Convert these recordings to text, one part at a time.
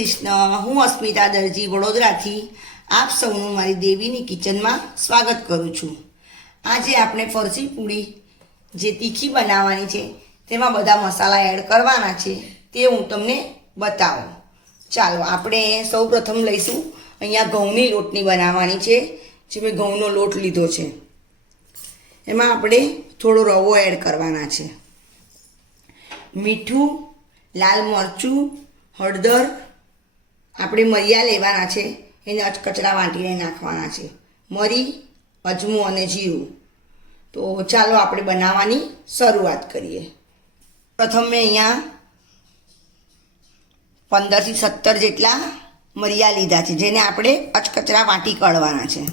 કૃષ્ણ, હું અસ્મિતા દરજી વડોદરાથી આપ સૌનું મારી દેવીની કિચનમાં સ્વાગત કરું છું. આજે આપણે ફરસી પૂરી જે તીખી બનાવવાની છે, તેમાં બધા મસાલા એડ કરવાના છે, તે હું તમને બતાવું. ચાલો, આપણે સૌ પ્રથમ લઈશું. અહીંયા ઘઉંની લોટની બનાવવાની છે, જે મેં ઘઉંનો લોટ લીધો છે. એમાં આપણે થોડો રવો એડ કરવાના છે. મીઠું, લાલ મરચું, હળદર આપણે મરિયા લેવાના છે, એને અચકચરા વાટીને નાખવાના છે. મરી, અજમો અને જીરું. તો ચાલો આપણે બનાવવાની શરૂઆત કરીએ. પ્રથમ મેં અહીંયા પંદરથી સત્તર જેટલા મરિયા લીધા છે, જેને આપણે અચકચરા વાટી કાઢવાના છે.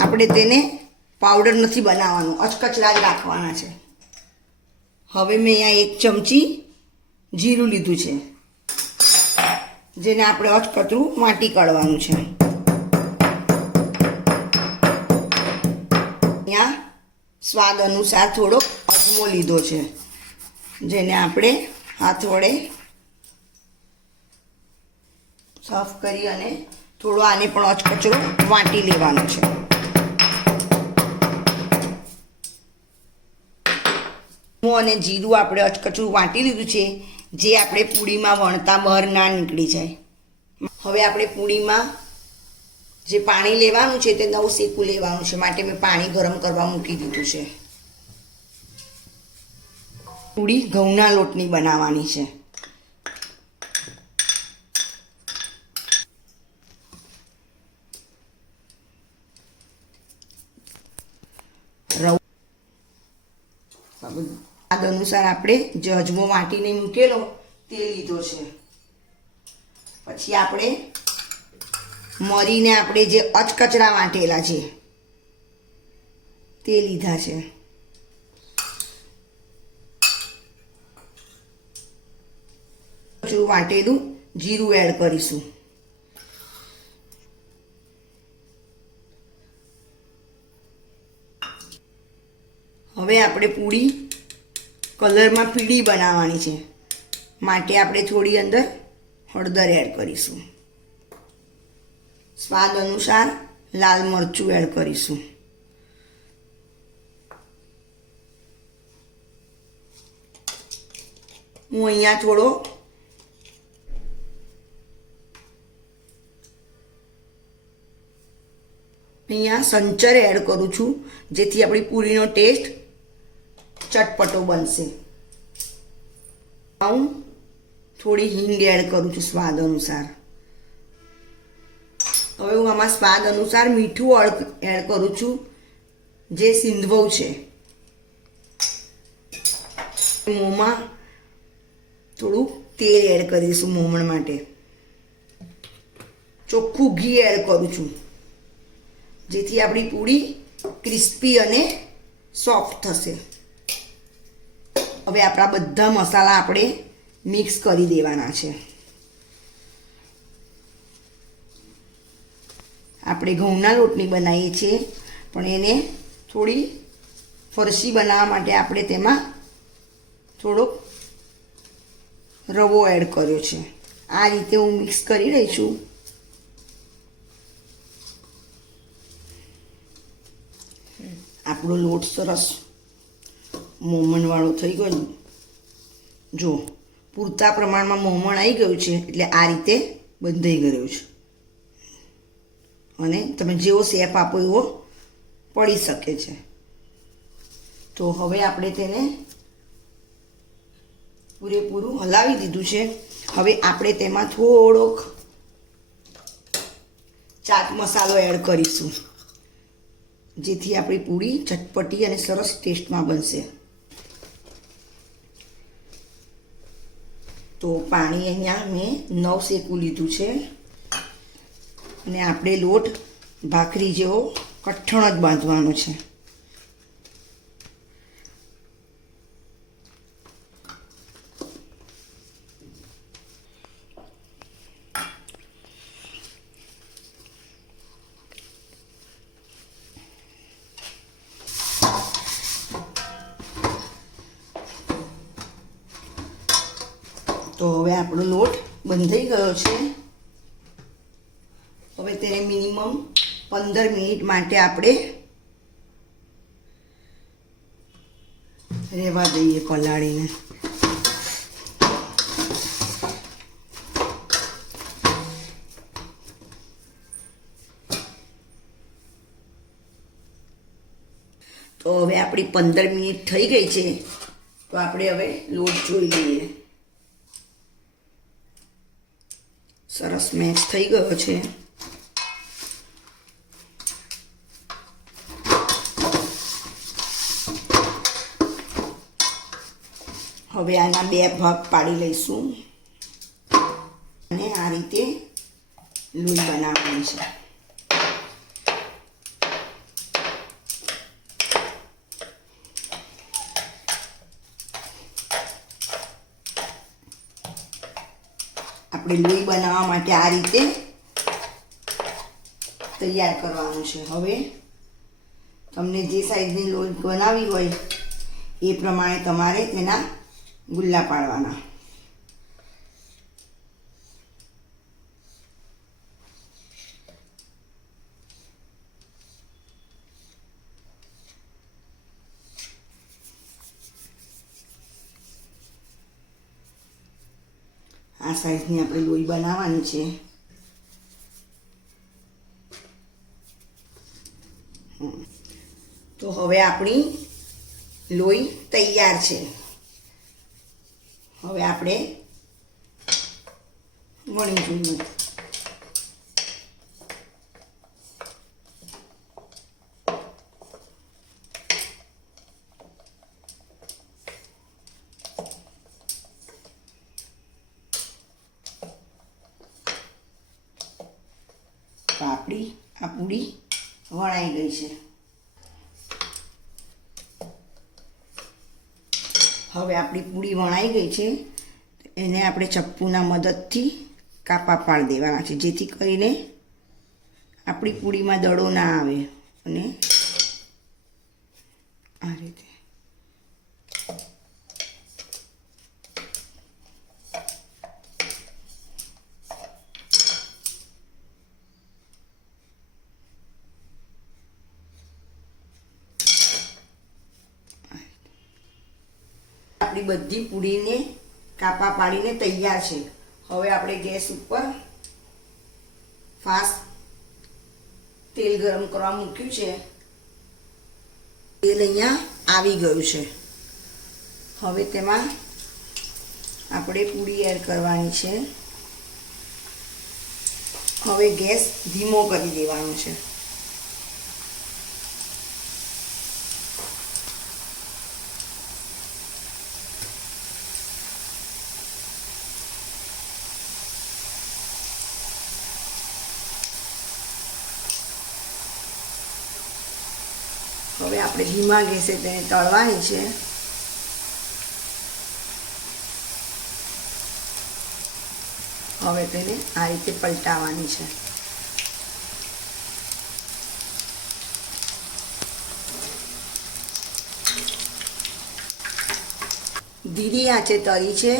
આપણે તેને પાવડર નથી બનાવવાનું અચકચરા જ રાખવાના છે. હવે મેં અહીંયા એક ચમચી જીરું લીધું છે, જેને આપણે અચકચરું વાટી કાઢવાનું છે. અહીંયા સ્વાદ અનુસાર થોડો અજમો લીધો છે, જેને આપણે હાથ વડે સાફ કરી અને થોડો આને પણ અચકચરો વાટી લેવાનો છે. અજમો અને જીરું આપણે અચકચરું વાટી લીધું છે, જે આપણે પૂડીમાં વણતા બહાર ના નીકળી જાય. હવે આપણે પૂડીમાં જે પાણી લેવાનું છે તે નવ શેકું લેવાનું છે, માટે મેં પાણી ગરમ કરવા મૂકી દીધું છે. પૂડી ઘઉંના લોટની બનાવવાની છે રવ સ્વાદ અનુસાર આપણે જે વાટીને મૂકેલો, તે લીધો છે. પછી આપણે મરીને આપણે જે અચકચરા વાટેલા છે, તે લીધા છે. વાટેલું જીરું એડ કરીશું. હવે આપણે પૂરી કલરમાં પીળી બનાવવાની છે. માટે આપણે થોડી અંદર હળદર એડ કરીશું. સ્વાદ અનુસાર લાલ મરચું એડ કરીશું. હું અહીંયા થોડો અહીંયા સંચર એડ કરું છું, જેથી આપણી પૂરીનો ટેસ્ટ ચટપટો બનશે. હું થોડી હિંગ એડ કરું છું સ્વાદ અનુસાર. હવે હું આમાં સ્વાદ અનુસાર મીઠું એડ કરું છું, જે સિંધવવ છે. મોંમાં થોડું તેલ એડ કરીશું મોમણ માટે. ચોખ્ખું ઘી એડ કરું છું, જેથી આપણી પૂરી ક્રિસ્પી અને સોફ્ટ થશે. હવે આપણા બધા મસાલા આપણે મિક્સ કરી દેવાના છે. આપણે ઘઉંના લોટની બનાવીએ છીએ, પણ એને થોડી ફરસી બનાવવા માટે આપણે તેમાં થોડોક રવો એડ કર્યો છે. આ રીતે હું મિક્સ કરી રહી છું. આપણો લોટ સરસ મોમણવાળો થઈ ગયો જો, પૂરતા પ્રમાણમાં મોમણ આવી ગયું છે, એટલે આ રીતે બંધાઈ ગયું છે. અને તમે જેવો શેપ આપો એવો પડી શકે છે. તો હવે આપણે તેને પૂરેપૂરું હલાવી દીધું છે. હવે આપણે તેમાં થોડોક ચાટ મસાલો એડ કરીશું. જેથી આપણી પૂરી ચટપટી અને સરસ ટેસ્ટમાં બનશે. તો પાણી અહીંયા મેં નવ શેકું લીધું છે. અને આપણે લોટ ભાખરી જેવો કઠણ જ બાંધવાનો છે. તો હવે આપણો લોટ બંધાઈ ગયો છે. હવે તેને મિનિમમ પંદર મિનિટ માટે આપણે રહેવા દઈએ પલાળીને. તો હવે આપણી પંદર મિનિટ થઈ ગઈ છે. તો આપણે હવે લોટ જોઈ લઈએ. સરસ મેચ થઈ ગયો છે. હવે આના બે ભાગ પાડી લઈશું. અને આ રીતે લોહી બનાવવાની છે. આપણે લોહી બનાવવા માટે આ રીતે તૈયાર કરવાનું છે. હવે તમને જે સાઈઝની લોહી બનાવી હોય એ પ્રમાણે તમારે તેના ગુલ્લા પાડવાના આ સાઈઝની આપણે લોહી બનાવવાની છે. તો હવે આપણી લોહી તૈયાર છે હવે આપણે વણી જોઈએ તો આપણી આ પૂરી વણાઈ ગઈ છે. હવે આપણી પૂરી વણાઈ ગઈ છે, એને આપણે ચપ્પુના મદદથી કાપા પાડી દેવાના છે, જેથી કરીને આપણી પૂરીમાં દડો ના આવે. અને આ રીતે આપણી બધી પૂરીને કાપા પાડીને તૈયાર છે. હવે આપણે ગેસ ઉપર ફાસ્ટ તેલ ગરમ કરવા મૂક્યું છે. તેલ અહીંયા આવી ગયું છે. હવે તેમાં આપણે પૂરી એડ કરવાની છે. હવે ગેસ ધીમો કરી દેવાનો છે. હવે આપણે ધીમા ગેસે તેને તળવાની છે. હવે તેને આ રીતે પલટાવવાની છે. ધીરી આંચે તળી છે.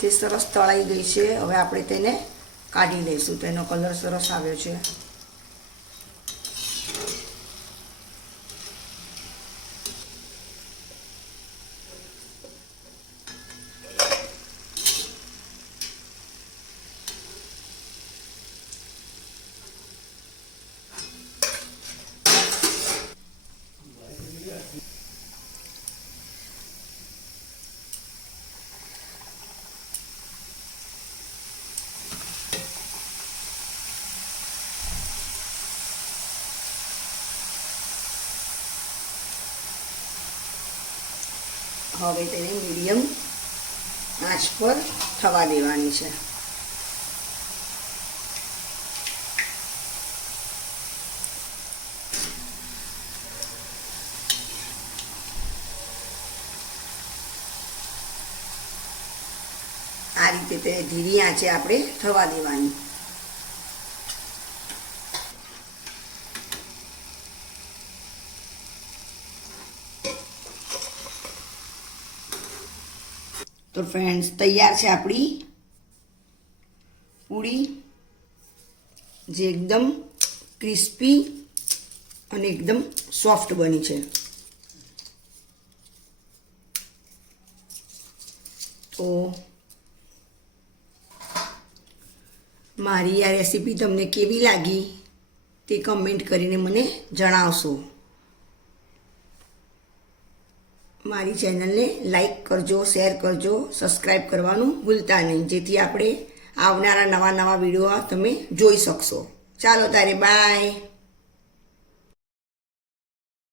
તે સરસ તળાઈ ગઈ છે. હવે આપણે તેને કાઢી લઈશું. તેનો કલર સરસ આવ્યો છે. હવે તેને મીડિયમ આંચ પર થવા દેવાની છે. આ રીતે તે ધીરી આંચે આપણે થવા દેવાની. તો ફ્રેન્ડ્સ તૈયાર છે આપણી પૂરી, જે એકદમ ક્રિસ્પી અને એકદમ સોફ્ટ બની છે. તો મારી આ રેસીપી તમને કેવી લાગી તે કમેન્ટ કરીને મને જણાવશો. મારી ચેનલને લાઈક કરજો, શેર કરજો સબસ્ક્રાઈબ કરવાનું ભૂલતા નહીં. જેથી આપણે આવનારા નવા નવા વીડિયો તમે જોઈ શકશો. ચાલો, તારે બાય